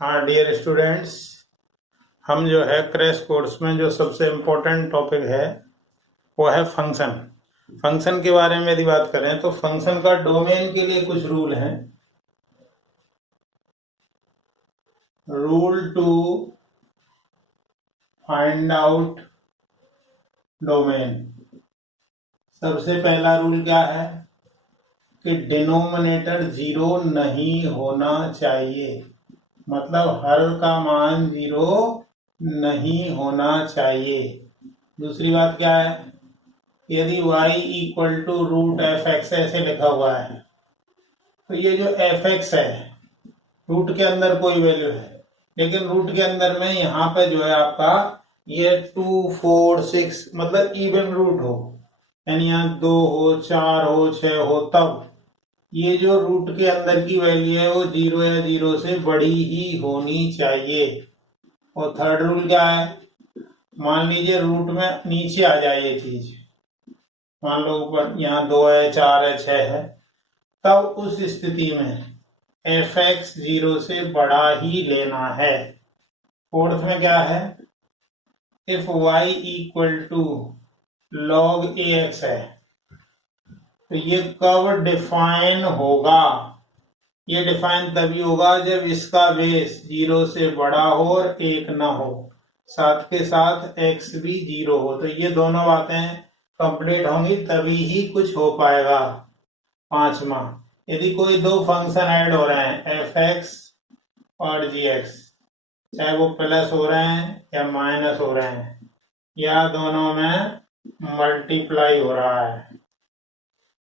हाँ dear students, हम जो है क्रैश कोर्स में जो सबसे इम्पोर्टेंट टॉपिक है वो है फंक्शन। फंक्शन के बारे में यदि बात करें तो फंक्शन का डोमेन के लिए कुछ रूल हैं। Rule to find out domain. सबसे पहला रूल क्या है कि डिनोमिनेटर जीरो नहीं होना चाहिए, मतलब हर का मान जीरो नहीं होना चाहिए। दूसरी बात क्या है, यदि y equal to root F X ऐसे लिखा हुआ है तो ये जो एफ एक्स है रूट के अंदर कोई वैल्यू है, लेकिन रूट के अंदर में यहाँ पे जो है आपका ये 2 4 6 मतलब इवन रूट हो, यानी यहाँ 2 हो 4 हो 6 हो, तब ये जो रूट के अंदर की वैल्यू है वो जीरो या जीरो से बड़ी ही होनी चाहिए। और थर्ड रूल क्या है, मान लीजिए रूट में नीचे आ जाए ये चीज, मान लो ऊपर यहाँ 2 है 4 है 6 है, तब उस स्थिति में एफ एक्स जीरो से बड़ा ही लेना है। फोर्थ में क्या है, if y equal to log A X है तो ये कब डिफाइन होगा, ये डिफाइन तभी होगा जब इसका बेस जीरो से बड़ा हो और एक ना हो, साथ के साथ x भी जीरो हो। तो ये दोनों बातें कंप्लीट होंगी तभी ही कुछ हो पाएगा। पांचवा, यदि कोई दो फंक्शन ऐड हो रहे हैं एफ एक्स और जी एक्स, चाहे वो प्लस हो रहे हैं या माइनस हो रहे हैं या दोनों में मल्टीप्लाई हो रहा है,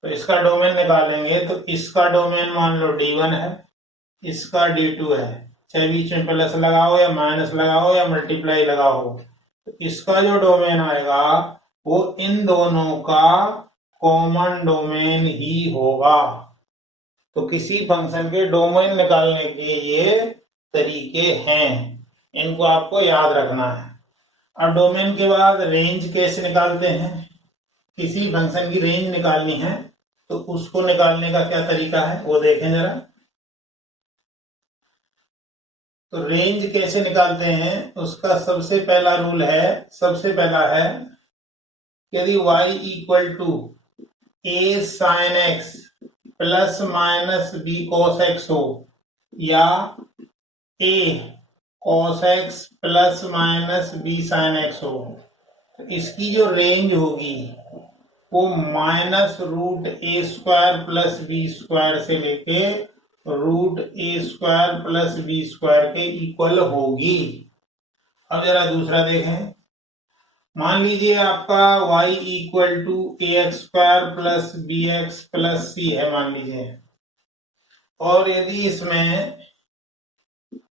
तो इसका डोमेन निकालेंगे। तो इसका डोमेन मान लो D1 है, इसका D2 है, चाहे बीच में प्लस लगाओ या माइनस लगाओ या मल्टीप्लाई लगाओ, तो इसका जो डोमेन आएगा वो इन दोनों का कॉमन डोमेन ही होगा। तो किसी फंक्शन के डोमेन निकालने के ये तरीके हैं, इनको आपको याद रखना है। अब डोमेन के बाद रेंज कैसे निकालते हैं, किसी फंक्शन की रेंज निकालनी है तो उसको निकालने का क्या तरीका है वो देखें जरा। तो रेंज कैसे निकालते हैं उसका सबसे पहला रूल है, सबसे पहला है यदि y equal to a sin x plus minus b cos x हो या a cos x plus minus b sin x हो, तो इसकी जो रेंज होगी वो minus root A square plus B square से लेके root A square plus B square के इक्वल होगी। अब जरा दूसरा देखें, मान लीजिए आपका y equal to A X square plus B X plus C है मान लीजिए, और यदि इसमें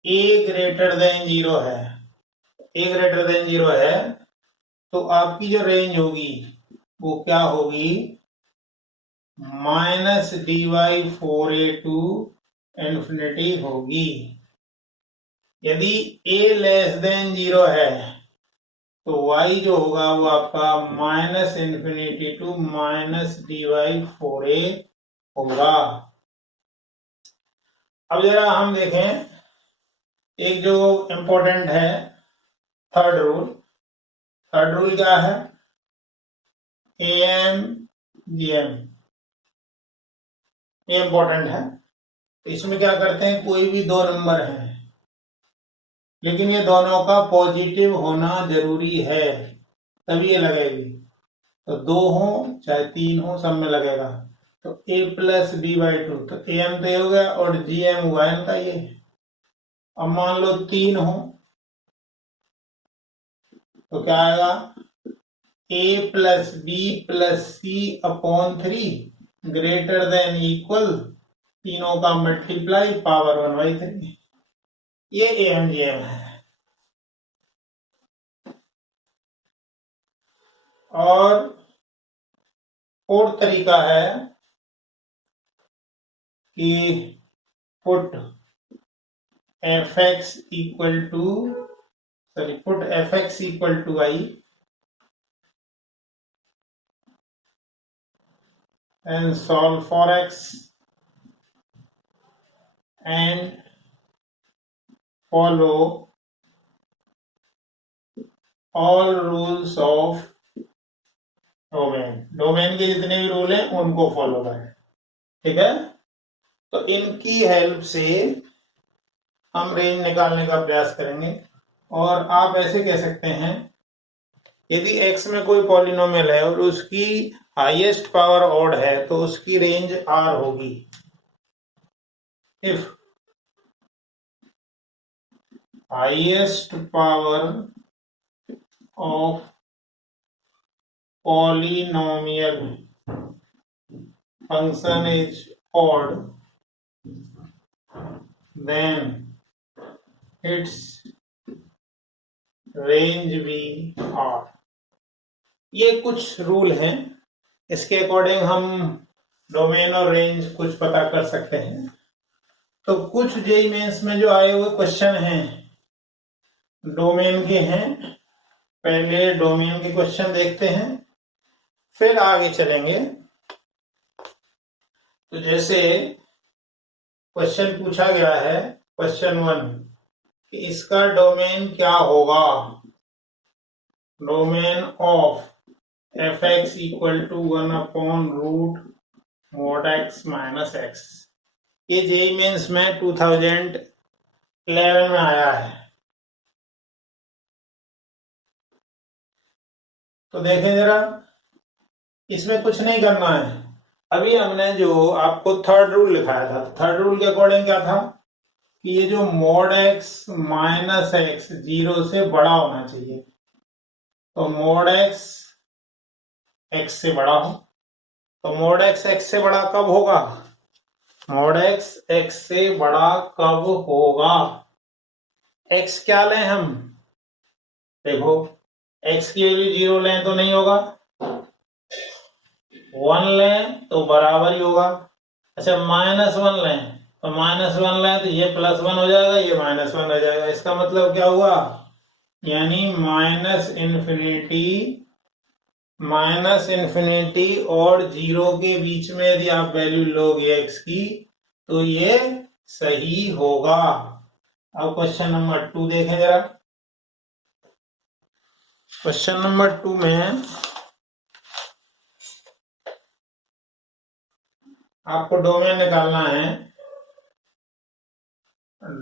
a ग्रेटर देन जीरो है, a ग्रेटर देन जीरो है, तो आपकी जो रेंज होगी वो क्या होगी, minus D Y 4a to infinity होगी। यदि a लेस देन जीरो है तो y जो होगा वो आपका minus infinity to minus D Y 4a होगा। अब जरा हम देखें एक जो इंपॉर्टेंट है थर्ड रूल। थर्ड रूल क्या है, एम जी एम, ये इंपॉर्टेंट है। इसमें क्या करते हैं, कोई भी दो नंबर हैं लेकिन ये दोनों का पॉजिटिव होना जरूरी है तभी ये लगेगी, तो दो हो चाहे तीन हो सब में लगेगा। तो a plus B by two, तो ए एम तो ये हो गया और जी एम हुआ एम का ये। अब मान लो तीन हो तो क्या आएगा, a plus B plus C upon 3 greater than equal, तीनों का मल्टीप्लाई पावर 1/3, ये ए एम जी एम है। और फोर्थ तरीका है कि put F X equal to put F X equal to I and solve for x and follow all rules of domain, domain के जितने भी रूल हैं उनको फॉलो करें। ठीक है, तो इनकी हेल्प से हम रेंज निकालने का प्रयास करेंगे। और आप ऐसे कह सकते हैं, यदि x में कोई पॉलिनोमियल है और उसकी हाईएस्ट पावर ऑड है तो उसकी रेंज r होगी। If highest power of polynomial function is odd, then its range भी r। ये कुछ रूल हैं, इसके अकॉर्डिंग हम डोमेन और रेंज कुछ पता कर सकते हैं। तो कुछ जेईई मेंस में जो आए हुए क्वेश्चन हैं डोमेन के हैं, पहले डोमेन के क्वेश्चन देखते हैं फिर आगे चलेंगे। तो जैसे क्वेश्चन पूछा गया है, क्वेश्चन 1, कि इसका डोमेन क्या होगा। Domain of fx equal to 1/रूट mod x माइनस x। ये जेईई मेंस में 2011 में आया है। तो देखें जरा, इसमें कुछ नहीं करना है। अभी हमने जो आपको थर्ड रूल लिखाया था, थर्ड रूल के अकॉर्डिंग क्या था कि ये जो mod x माइनस x 0 से बड़ा होना चाहिए। तो mod x x से बड़ा हो, तो mod x x से बड़ा कब होगा, mod x x से बड़ा कब होगा। x क्या लें हम, देखो x की वैल्यू 0 लें तो नहीं होगा, 1 लें तो बराबर ही होगा। अच्छा -1 लें, तो -1 लें तो ये +1 हो जाएगा, ये -1 हो जाएगा। इसका मतलब क्या हुआ, यानी -इन्फिनिटी और 0 के बीच में यदि आप वैल्यू लोगे x की तो ये सही होगा। अब क्वेश्चन नंबर 2 देखें जरा। क्वेश्चन नंबर 2 में आपको डोमेन निकालना है।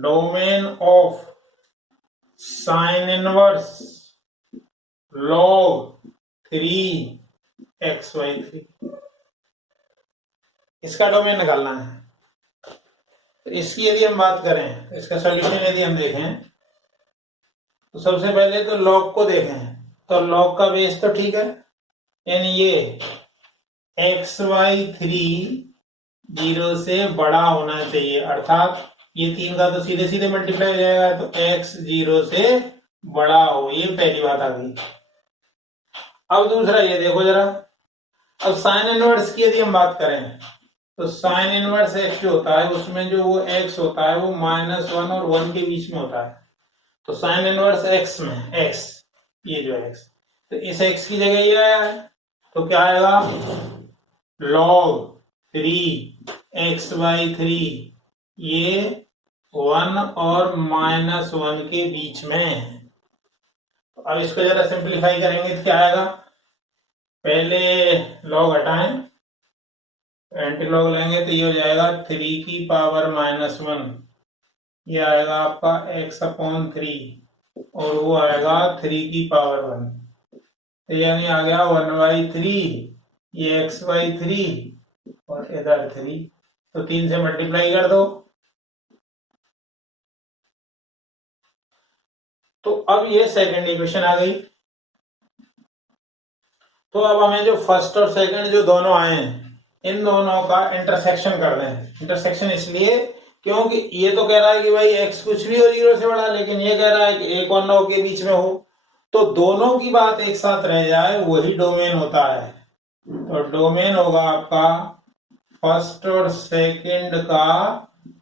Domain of sine inverse log 3x/3, इसका डोमेन निकालना है। तो इसकी यदि हम बात करें, इसका सॉल्यूशन यदि हम देखें तो सबसे पहले तो log को देखें, तो log का बेस तो ठीक है, यानी ये x/3 0 से बड़ा होना चाहिए, अर्थात ये 3 का तो सीधे सीधे मल्टीप्लाई हो जाएगा, तो x 0 से बड़ा हो, ये पहली बात आ गई। अब दूसरा ये देखो जरा, अब साइन इनवर्स की यदि हम बात करें तो साइन इनवर्स x जो होता है उसमें जो वो x होता है वो -1 और 1 के बीच में होता है। तो साइन इनवर्स x में x, ये जो x, तो इस x की जगह ये आया है, तो क्या आएगा, log 3x/3, ये 1 और -1 के बीच में। अब इसको जरा सिंप्लीफाई करेंगे तो क्या आएगा, पहले log हटाएं, एंटी लॉग लेंगे तो ये हो जाएगा 3 की पावर -1, ये आएगा आपका x/3 और वो आएगा 3 की पावर 1, तो यानी आ गया 1/3, ये x/3 और इधर 3, तो 3 से मल्टीप्लाई कर दो। तो अब ये सेकंड इक्वेशन आ गई। तो अब हमें जो फर्स्ट और सेकंड जो दोनों आए हैं इन दोनों का इंटरसेक्शन कर दें। इंटरसेक्शन इसलिए क्योंकि ये तो कह रहा है कि भाई x कुछ भी हो 0 से बड़ा, लेकिन ये कह रहा है कि 1 और 9 के बीच में हो, तो दोनों की बात एक साथ रह जाए वही डोमेन होता है। तो डोमेन होगा आपका फर्स्ट और सेकंड का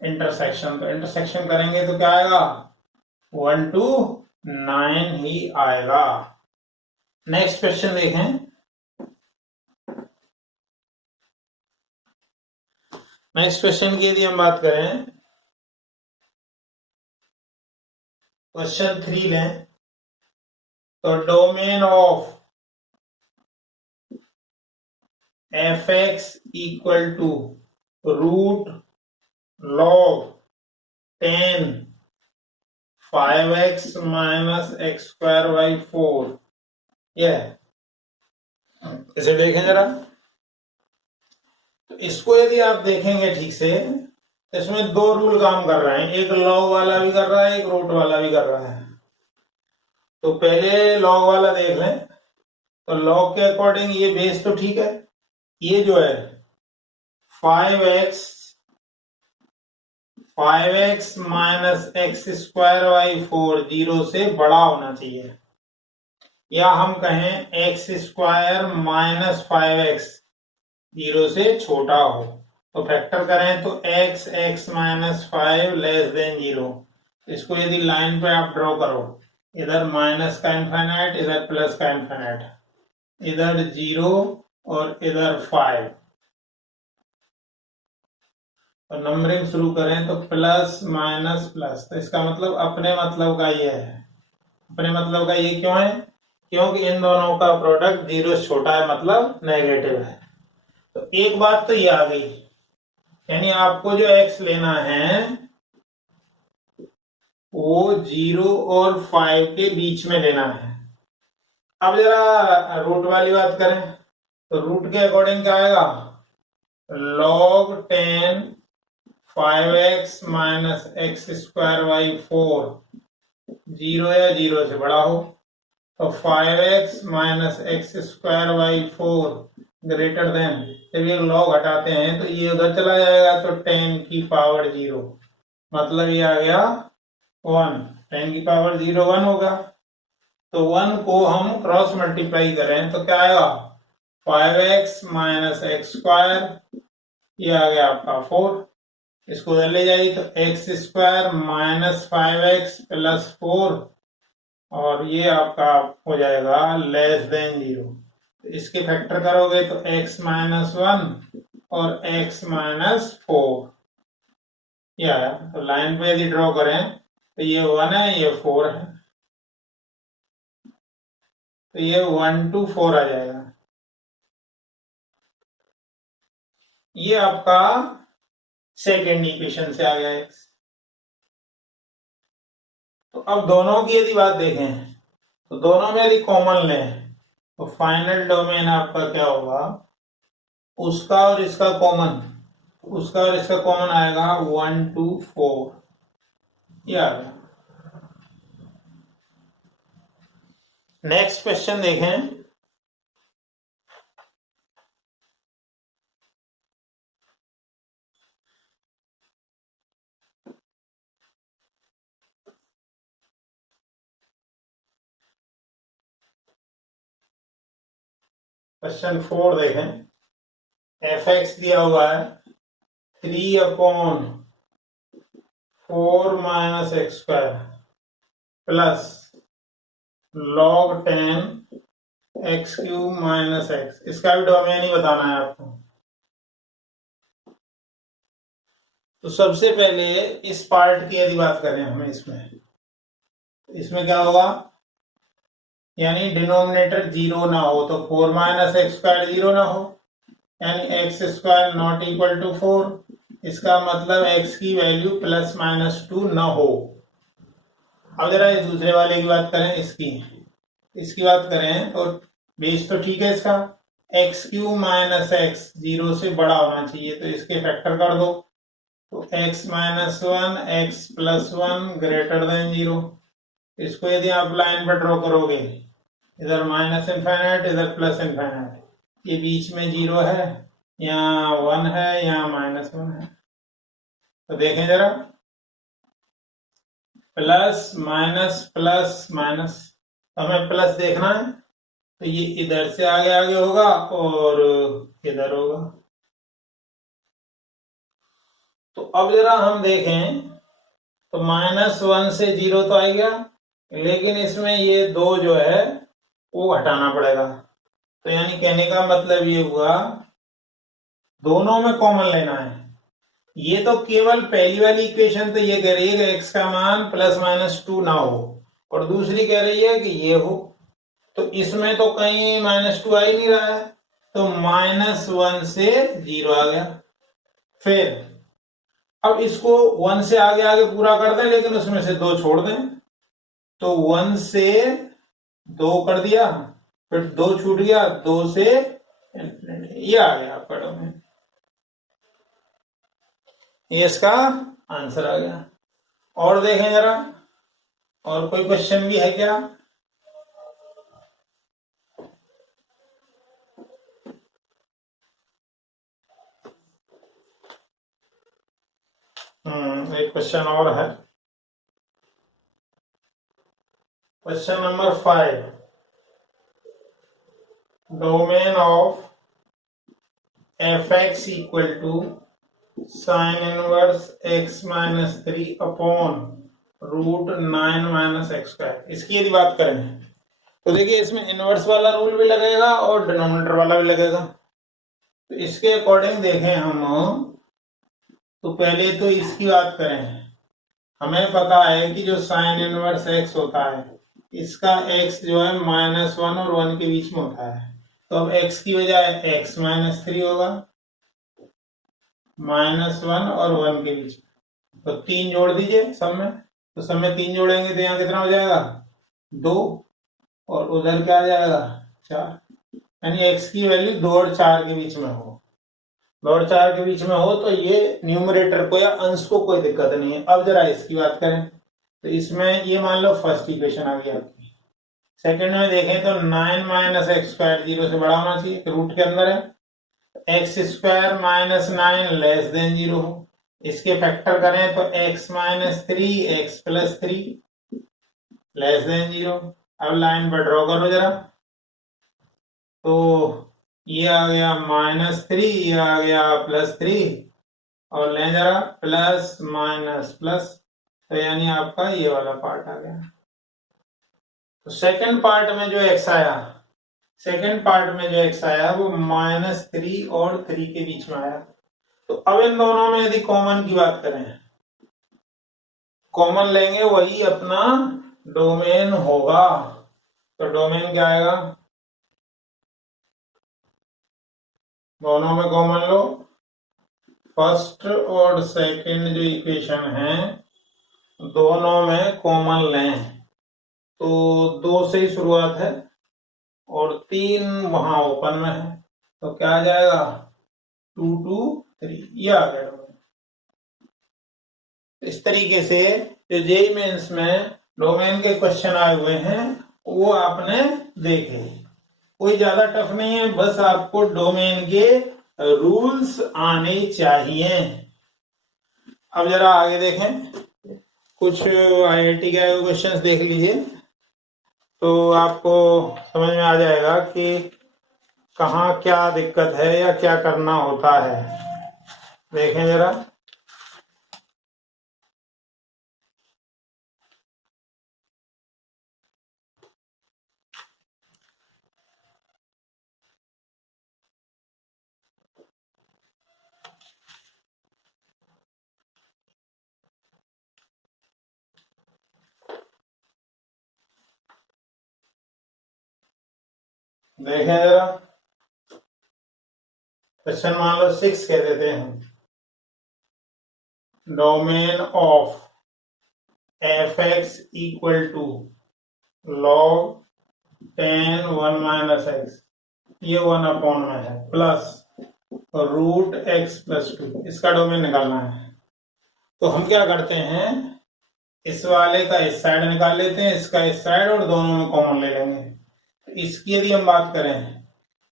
इंटरसेक्शन। तो इंटरसेक्शन करेंगे तो क्या आएगा, 1 to 9 ही आएगा। नेक्स्ट क्वेश्चन देखें। नेक्स्ट क्वेश्चन की यदि हम बात करें क्वेश्चन 3 लें तो domain of F X equal to root log 10 5x minus X square by 4, यह इसे देखें जरा। तो इसको यदि आप देखेंगे ठीक से तो इसमें दो रूल काम कर रहे हैं, एक लॉग वाला भी कर रहा है, एक रूट वाला भी कर रहा है। तो पहले लॉग वाला देख लें। तो लॉग के अकॉर्डिंग ये बेस तो ठीक है, ये जो है 5x minus X square by 4 0 से बड़ा होना चाहिए, या हम कहें एक्स स्क्वायर माइनस 5x 0 से छोटा हो। तो फैक्टर करें तो x माइनस 5 लेस देन 0। इसको यदि लाइन पे आप ड्रॉ करो, इधर माइनस का इनफाइनाइट, इधर प्लस का इनफाइनाइट, इधर 0 और इधर 5, और नंबरिंग शुरू करें तो प्लस माइनस प्लस। तो इसका मतलब अपने मतलब का ये है। अपने मतलब का ये क्यों है? क्योंकि इन दोनों का प्रोडक्ट 0 से छोटा है, मतलब नेगेटिव है। तो एक बात तो ये आ गई, यानी आपको जो x लेना है वो 0 और 5 के बीच में लेना है। अब जरा रूट वाली बात करें तो रूट के अकॉर्डिंग क्या आएगा? log 10 5x minus X square by 4 0 या 0 से बड़ा हो। तो 5x minus X square by 4 greater than, जब ये लॉग हटाते हैं तो ये उधर चला जाएगा, तो 10 की पावर 0, मतलब ये आ गया 1। 10 की पावर 0 1 होगा। तो 1 को हम क्रॉस मल्टीप्लाई करें तो क्या आएगा? 5x माइनस एक्स स्क्वायर, ये आ गया आपका 4। इसको उधर ले जाइए तो x square minus 5x plus 4, और ये आपका हो जाएगा लेस देन 0। इसके फैक्टर करोगे तो x माइनस 1 और x माइनस 4, या तो लाइन पे यदि ड्रॉ करें तो ये 1 है, ये 4 है, तो ये 1 to 4 आ जाएगा। ये आपका सेकेंड इक्वेशन से आ गया x। तो अब दोनों की यदि बात देखें तो दोनों में यदि कॉमन लें तो फाइनल डोमेन आपका क्या होगा? उसका और इसका कॉमन, उसका और इसका कॉमन आएगा 1 to 4, ये आ गया। नेक्स्ट क्वेश्चन देखें। क्वेश्चन 4 देखें। एफ एक्स दिया हुआ है 3/4 minus X square plus log 10 x cube minus x. इसका भी डोमेन ही बताना है आपको। तो सबसे पहले इस पार्ट की यदि बात करें हमें, इसमें क्या होगा? यानी डिनोमिनेटर 0 ना हो तो 4 माइनस एक्स स्क्वायर 0 ना हो, यानी X square not equal to 4। इसका मतलब x की वैल्यू प्लस माइनस 2 ना हो। अब जरा इस दूसरे वाले की बात करें, इसकी बात करें तो बेस तो ठीक है इसका, एक्स क्यू माइनस एक्स 0 से बड़ा होना चाहिए, तो इसके फैक्टर कर दो तो x minus 1 x plus 1 greater than 0। इसको यदि आप लाइन पर ड्रॉ करोगे, इधर माइनस इनफाइनाइट, इधर प्लस इनफाइनाइट, ये बीच में 0 है, यहाँ 1 है, यहाँ माइनस 1 है। तो देखें जरा, प्लस माइनस प्लस माइनस, हमें प्लस देखना है तो ये इधर से आगे आगे होगा और इधर होगा। तो अब जरा हम देखें तो -1 से 0 तो आ गया, लेकिन इसमें ये 2 जो है वो हटाना पड़ेगा। तो यानी कहने का मतलब ये हुआ दोनों में कॉमन लेना है। ये तो केवल पहली वाली इक्वेशन तो ये कह रही है कि x का मान +-2 ना हो, और दूसरी कह रही है कि ये हो। तो इसमें तो कहीं -2 आ ही नहीं रहा है, तो -1 से 0 आ गया। फिर अब इसको 1 से आगे आगे पूरा कर दें, लेकिन उसमें से 2 छोड़ दें, तो 1 से 2 कर दिया, फिर 2 छूट गया, 2 से ये आ गया आपका डोमेन। ये इसका आंसर आ गया। और देखें जरा, और कोई क्वेश्चन भी है क्या? एक क्वेश्चन और है, question number 5। Domain of fx equal to sin inverse x -3 upon √9 - x square. इसकी यदि बात करें तो देखिए, इसमें इनवर्स वाला रूल भी लगेगा और डिनोमिनेटर वाला भी लगेगा। तो इसके अकॉर्डिंग देखें हम, तो पहले तो इसकी बात करें। हमें पता है कि जो साइन इनवर्स x होता है, इसका x जो है -1 और 1 के बीच में होता है। तो अब x की बजाय x -3 होगा, -1 और 1 के बीच में। तो 3 जोड़ दीजिए सब में, तो सब में 3 जोड़ेंगे तो यहाँ कितना हो जाएगा? 2, और उधर क्या आ जाएगा? 4। यानी x की वैल्यू 2 और 4 के बीच में हो। 2 और 4 के बीच में हो तो ये न्यूमरेटर को या अंश को कोई दिक्कत नहीं है। अब जरा इसकी बात करें, तो इसमें ये मान लो फर्स्ट इक्वेशन आ गई आपकी। सेकंड में देखें तो 9 - x स्क्वायर 0 से बड़ा होना चाहिए, रूट के अंदर है। x स्क्वायर -9 लेस देन 0 हो। इसके फैक्टर करें तो x -3 x +3 लेस देन 0। अब लाइन पर ड्रॉ करो जरा, तो ये आ गया -3, ये आ गया +3, और लें जरा प्लस माइनस प्लस, तो यानी आपका ये वाला पार्ट आ गया। तो सेकंड पार्ट में जो x आया, वो -3 और 3 के बीच में आया। तो अब इन दोनों में यदि कॉमन की बात करें, कॉमन लेंगे वही अपना डोमेन होगा। तो डोमेन क्या आएगा? दोनों में कॉमन लो, फर्स्ट और सेकंड जो इक्वेशन है दोनों में कॉमन लें, तो 2 से ही शुरुआत है और 3 वहां ओपन में है, तो क्या आ जाएगा? 2 2 3, ये आ गया। इस तरीके से जो जेईई मेंस में डोमेन के क्वेश्चन आए हुए हैं वो आपने देखे। कोई ज्यादा टफ नहीं है, बस आपको डोमेन के रूल्स आने चाहिए। अब जरा आगे देखें, कुछ आईआईटी के क्वेश्चंस देख लीजिए, तो आपको समझ में आ जाएगा कि कहाँ क्या दिक्कत है या क्या करना होता है। देखें जरा, जरा क्वेश्चन मान लो 6 कह देते हैं। Domain of fx equal to log 10 1 - x, ये 1 अपॉन में है, प्लस √x + 2, इसका डोमेन निकालना है। तो हम क्या करते हैं, इस वाले का इस साइड निकाल लेते हैं, इसका इस साइड, और दोनों में कॉमन ले लेंगे। इसकी यदि हम बात करें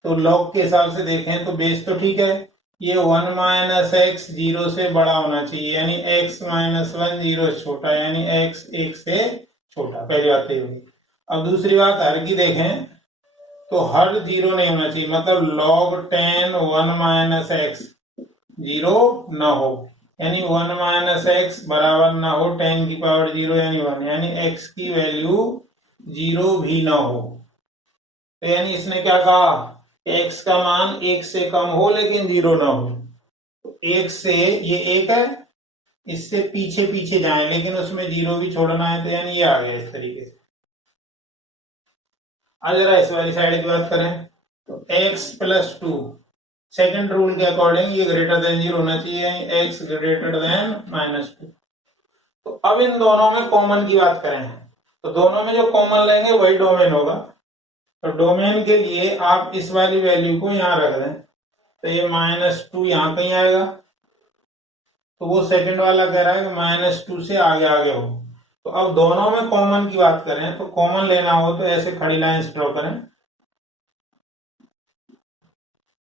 तो लॉग के हिसाब से देखें तो बेस तो ठीक है, ये 1 - x 0 से बड़ा होना चाहिए, यानी x - 1 0 से छोटा, यानी x 1 से छोटा। पहली बात ये होगी। अब दूसरी बात हर की देखें तो हर 0 नहीं होना चाहिए, मतलब log 10 1 - x 0 ना हो, यानी 1 - x बराबर ना हो 10 की पावर 0 यानी 1, यानी x की वैल्यू 0 भी ना हो। तो यानी इसने क्या कहा, x का मान 1 से कम हो लेकिन 0 ना हो। एक से ये एक है, इससे पीछे पीछे जाए लेकिन उसमें जीरो भी छोड़ना है, तो यानी ये आ गया इस तरीके से। अब जरा इस वाली साइड की बात करें तो x plus two, second rule के अकॉर्डिंग ये ग्रेटर देन जीरो होना चाहिए, x greater than minus two. तो अब इन दोनों में कॉमन की बात करें तो दोनों में जो कॉमन लेंगे वही डोमेन होगा। तो डोमेन के लिए आप इस वाली वैल्यू को यहां रख दें, तो ये माइनस टू यहां कहीं आएगा, तो वो सेकंड वाला कह रहा है कि माइनस टू से आगे आगे हो। तो अब दोनों में कॉमन की बात करें तो कॉमन लेना हो तो ऐसे खड़ी लाइंस ड्रॉ करें,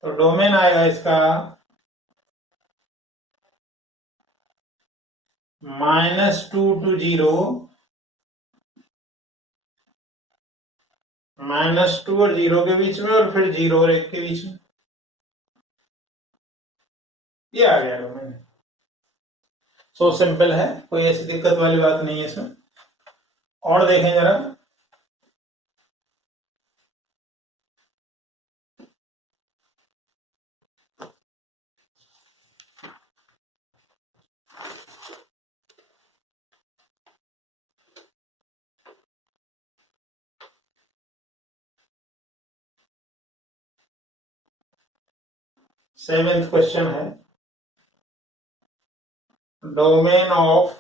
तो डोमेन आएगा इसका minus two to zero, minus two और जीरो के बीच में, और फिर जीरो और एक के बीच में, ये आ गया डोमेन। सो सिंपल है, कोई ऐसी दिक्कत वाली बात नहीं है इसमें। और देखें जरा, सेवेंथ क्वेश्चन है, डोमेन ऑफ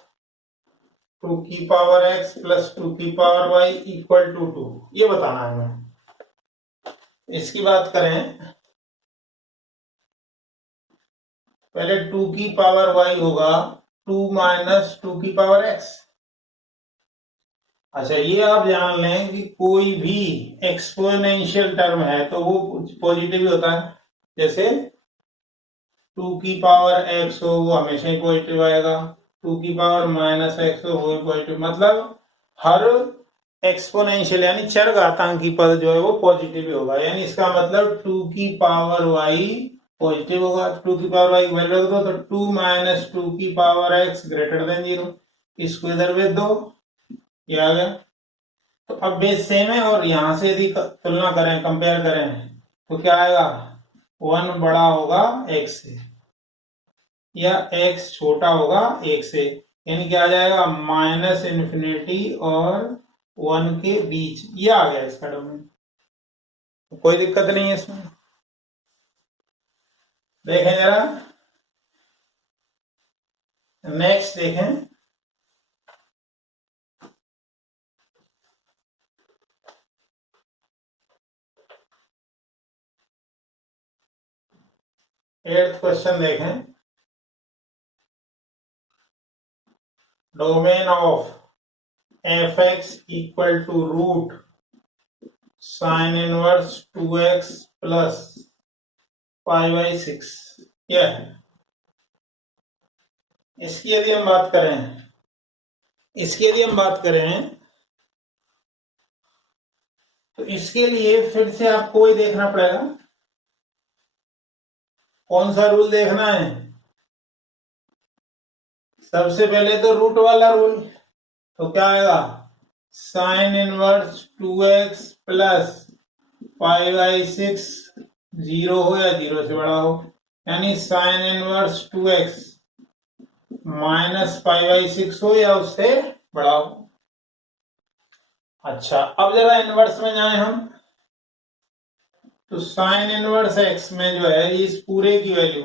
टू की पावर एक्स प्लस टू की power Y equal to two, ये बताना है हमें। इसकी बात करें, पहले टू की पावर वाई होगा टू माइनस टू की पावर एक्स। अच्छा, ये आप जान लें कि कोई भी एक्सपोनेंशियल टर्म है तो वो पॉजिटिव ही होता है। जैसे टू की पावर एक्स हो वो हमेशा ही पॉजिटिव आएगा, टू की पावर माइनस एक्स हो वो पॉजिटिव, मतलब हर एक्सपोनेंशियल यानी चरघातांकी पद जो है वो पॉजिटिव ही होगा। यानी इसका मतलब टू की पावर वाई पॉजिटिव होगा। टू की पावर वाई की वैल्यू रख दो, तो टू माइनस टू की power x greater than zero, इसको इधर भेज दो, ये आ गया। तो अब बेस सेम है और यहां से यदि तुलना करें, कंपेयर करें, तो क्या आएगा, वन बड़ा होगा एक्स से या एक्स छोटा होगा एक से, यानी क्या आ जाएगा माइनस इन्फिनिटी और वन के बीच, ये आ गया इसका डोमेन। तो कोई दिक्कत नहीं है इसमें। देखें जरा नेक्स्ट, देखें एट्थ क्वेश्चन देखें, domain of F X equal to root sine inverse two X plus pi by six, क्या है। इसकी यदि हम बात करें तो इसके लिए फिर से आपको वही देखना पड़ेगा। कौन सा रूल देखना है, सबसे पहले तो रूट वाला रूल, तो क्या आएगा sign inverse two X plus pi by six, zero हो या जीरो से बड़ा हो, यानी sign inverse two x minus pi by six हो या उससे बड़ा हो। अच्छा, अब जरा इनवर्स में जाए हम, तो साइन इनवर्स एक्स में जो है इस पूरे की value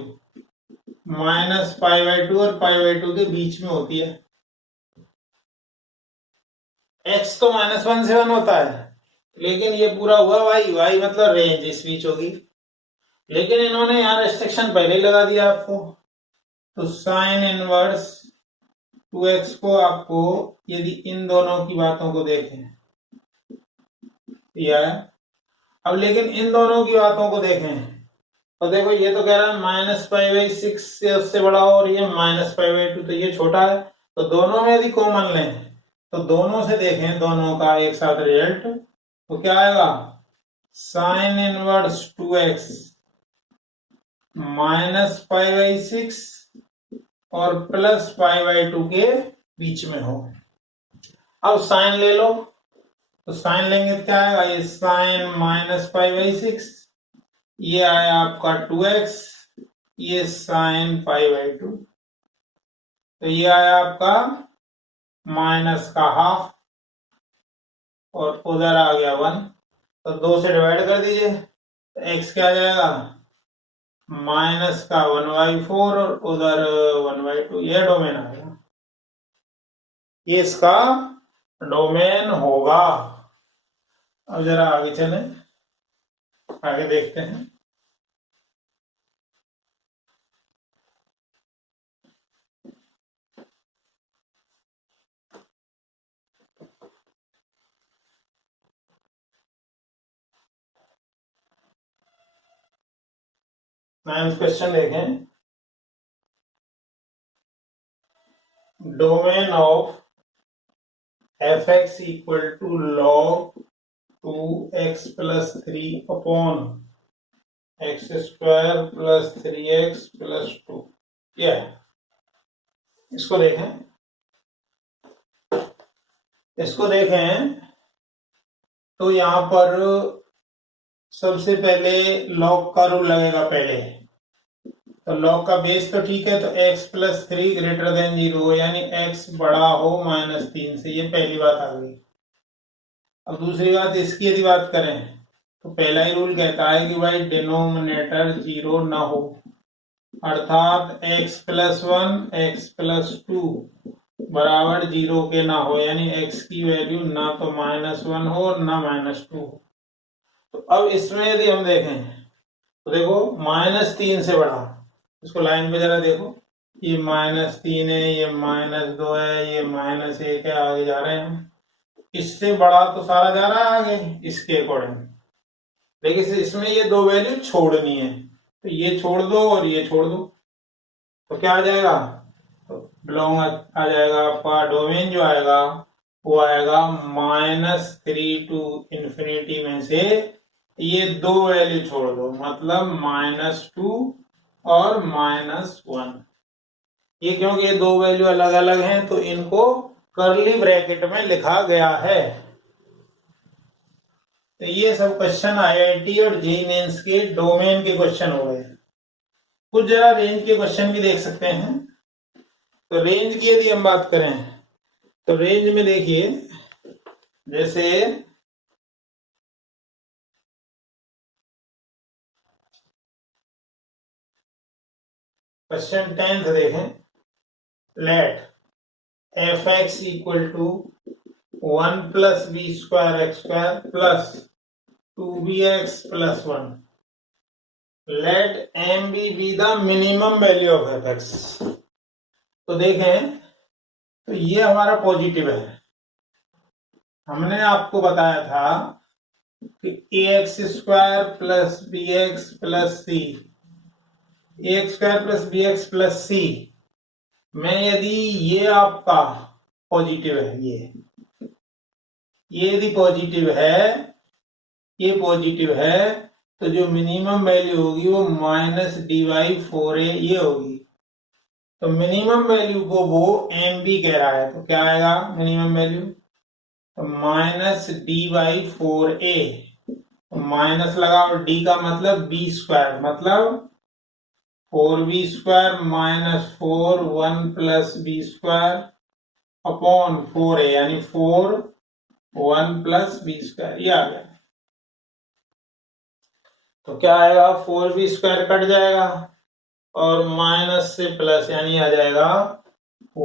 minus pi by two और पाई बाई टू के बीच में होती है। एक्स तो माइनस वन से वन होता है, लेकिन ये पूरा हुआ वाई, वाई मतलब रेंज इस बीच होगी, लेकिन इन्होंने यहाँ रेस्ट्रिक्शन पहले ही लगा दिया आपको। तो साइन इनवर्स टू एक्स को आपको यदि इन दोनों की बातों को देखें, यह अब लेकिन इन दोनों की बातों को देखें तो देखो, ये तो कह रहा है माइनस पाई बाई सिक्स से उससे बड़ा हो, और ये माइनस पाई बाई टू, तो ये छोटा है। तो दोनों में यदि कॉमन लें तो दोनों से देखें, दोनों का एक साथ रिजल्ट, तो क्या आएगा sign inverse two x minus pi by six और प्लस पाई बाई टू के बीच में हो। अब साइन ले लो, तो साइन लेंगे तो क्या आएगा, ये sine minus pi by six, ये आया आपका टू एक्स ये sin π/2, तो ये आया आपका माइनस का हाफ और उधर आ गया 1, तो 2 से डिवाइड कर दीजिए, तो x क्या आ जाएगा माइनस का 1/4 और उधर 1/2, ये डोमेन आ गया, ये इसका डोमेन होगा। अब जरा आगे चलें, आगे देखते हैं। नाइन्थ क्वेश्चन देखें। Domain of fx equal to log 2x plus 3 upon x square plus 3x plus 2, यह है। इसको देखें तो यहां पर सबसे पहले log का रूल लगेगा पहले, तो log का बेस तो ठीक है, तो x प्लस 3 ग्रेटर देन 0 यानी x बड़ा हो -3 से, ये पहली बात आ गई। अब दूसरी बात, इसकी यदि बात करें तो पहला ही रूल कहता है कि भाई डिनोमिनेटर 0 ना हो, अर्थात x प्लस 1 x प्लस 2 बराबर 0 के ना हो, यानी x की वैल्यू ना तो -1 हो ना -2 हो। तो अब इसमें यदि हम देखें तो देखो -3 से बड़ा, इसको लाइन पे जरा देखो, ये -3 है, ये -2 है, ये -1 है, आगे जा रहे हैं हम, इससे बड़ा तो सारा जा रहा है आगे इसके अकॉर्डिंग, लेकिन इसमें ये 2 वैल्यू छोड़नी है, तो ये छोड़ दो और ये छोड़ दो, तो क्या आ जाएगा, तो बिलोंग आ जाएगा आपका डोमेन जो आएगा वो आएगा -3 टू इन्फिनिटी में से ये 2 वैल्यू छोड़ दो, मतलब -2 और -1। ये क्योंकि ये 2 वैल्यू अलग अलग हैं तो इनको कर्ली ब्रैकेट में लिखा गया है। तो ये सब क्वेश्चन आईआईटी और जेईई मेंस के डोमेन के क्वेश्चन हो गए। कुछ जरा रेंज के क्वेश्चन भी देख सकते हैं। तो रेंज की यदि हम बात करें तो रेंज में देखिए, जैसे क्वेश्चन 10 देखें, let fx equal to 1 plus B square X square plus 2bx plus 1, let m B the minimum value of fx। तो देखें तो ये हमारा पॉजिटिव है, हमने आपको बताया था कि ax square plus bx plus c, ax square plus bx plus c में यदि ये आपका पॉजिटिव है, ये यदि पॉजिटिव है, ये पॉजिटिव है, तो जो मिनिमम वैल्यू होगी वो -d/4a ये होगी। तो मिनिमम वैल्यू को वो mb कह रहा है, तो क्या आएगा मिनिमम वैल्यू, तो -d/4a, तो माइनस लगाओ, d का मतलब b स्क्वायर, मतलब 4b square minus 4 1 plus b square upon 4a, यानी 4 1 प्लस b स्क्वायर, ये आ गया। तो क्या आएगा, 4b स्क्वायर कट जाएगा और माइनस से प्लस, यानी आ जाएगा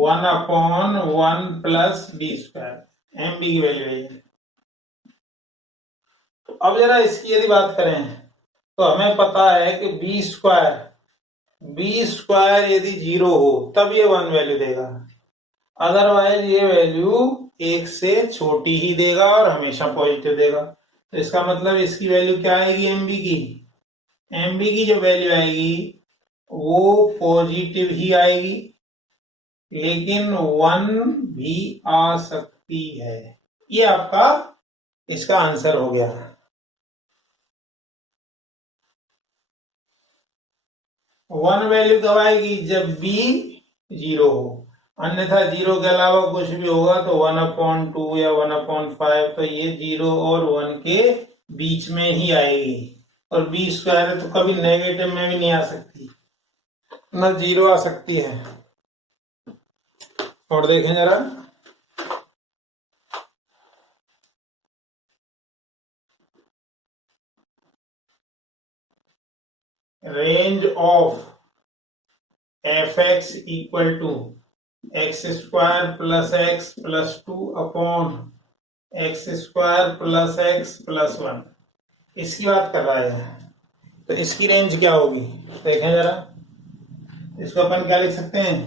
1 upon 1 plus b square, M B की वैल्यू है। तो अब जरा इसकी यदि बात करें तो हमें पता है कि b स्क्वायर यदि 0 हो तब ये 1 वैल्यू देगा, अदरवाइज ये वैल्यू 1 से छोटी ही देगा और हमेशा पॉजिटिव देगा। तो इसका मतलब इसकी वैल्यू क्या आएगी, एमबी की जो वैल्यू आएगी वो पॉजिटिव ही आएगी, लेकिन 1 भी आ सकती है। ये आपका इसका आंसर हो गया। वन वैल्यू कब आएगी, जब b 0 हो, अन्यथा 0 के अलावा कुछ भी होगा तो 1/2 या 1/5, तो ये 0 और 1 के बीच में ही आएगी। और b स्क्वायर तो कभी नेगेटिव में भी नहीं आ सकती, न जीरो आ सकती है। और देखें जरा, range of fx equal to X square plus X plus 2 upon X square plus X plus 1, इसकी बात कर रहा है। तो इसकी रेंज क्या होगी देखें जरा, इसको अपन क्या लिख सकते हैं,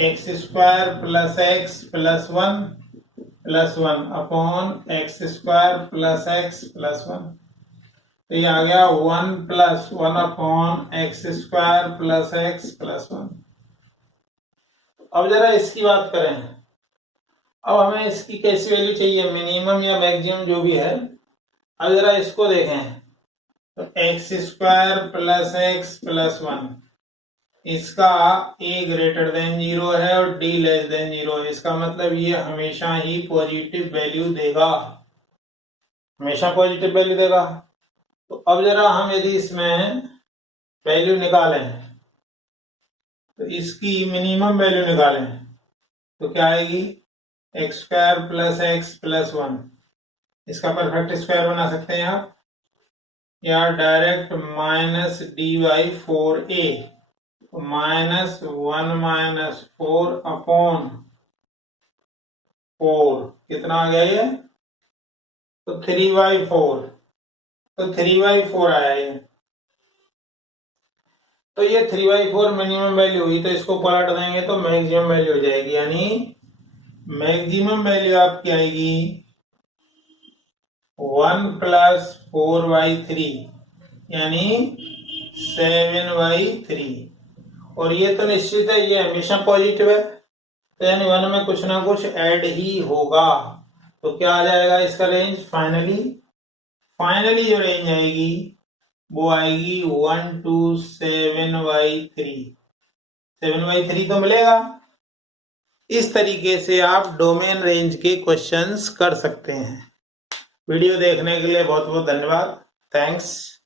x square plus X plus 1 upon X square plus X plus 1। तो ये आ गया 1 plus 1 upon X square plus X plus 1। अब जरा इसकी बात करें, अब हमें इसकी कैसी वैल्यू चाहिए, मिनिमम या मैक्सिमम जो भी है। अब जरा इसको देखें, तो x square plus X plus 1, इसका a ग्रेटर देन 0 है और d लेस देन 0 है। इसका मतलब ये हमेशा ही पॉजिटिव वैल्यू देगा, हमेशा पॉजिटिव वैल्यू देगा। तो अब जरा हम यदि इसमें वैल्यू निकालें, तो इसकी मिनिमम वैल्यू निकालें तो क्या आएगी, x square plus X plus 1। इसका परफेक्ट स्क्वायर बना सकते हैं आप, या direct minus D by 4a, minus 1 minus 4 upon 4, कितना आ गया ये, तो 3/4, तो 3/4 आया ये। तो ये 3/4 मिनिमम वैल्यू हुई, तो इसको पलट देंगे तो मैक्सिमम वैल्यू हो जाएगी, यानी मैक्सिमम वैल्यू आपकी आएगी 1 प्लस 4/3 यानी 7/3। और ये तो निश्चित है, ये हमेशा पॉजिटिव है, तो यानी 1 में कुछ ना कुछ ऐड ही होगा। तो क्या आ जाएगा इसका रेंज, फाइनली जो रेंज आएगी वो आएगी 1 to 7/3। 7/3 तो मिलेगा। इस तरीके से आप डोमेन रेंज के क्वेश्चंस कर सकते हैं। वीडियो देखने के लिए बहुत बहुत धन्यवाद। थैंक्स।